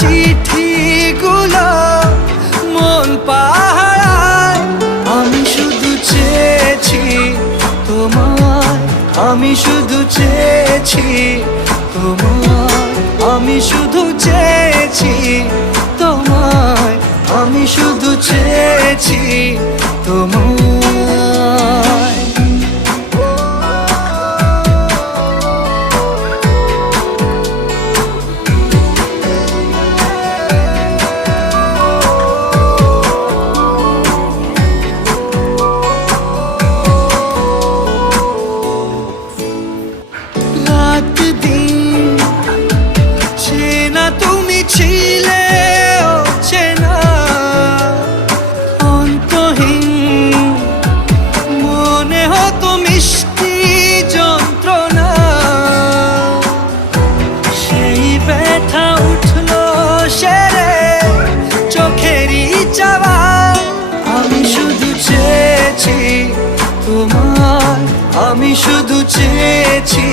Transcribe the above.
চিঠিগুলো মন পাহারায়। আমি শুধু চেয়েছি তোমায়, আমি শুধু চেয়েছি তোমায়, আমি শুধু চেয়েছি তোমায়, আমি শুধু চেয়েছি তোমায়। রাত দিন চেনা তুমি ছিলে, চেনা অন্তহীন মনে হতো মিষ্টি যন্ত্রণা। সেই ব্যথা উঠলো সেরে চোখেরই চাওয়ায়। আমি শুধু চেয়েছি তোমায়, আমি শুধু চেয়েছি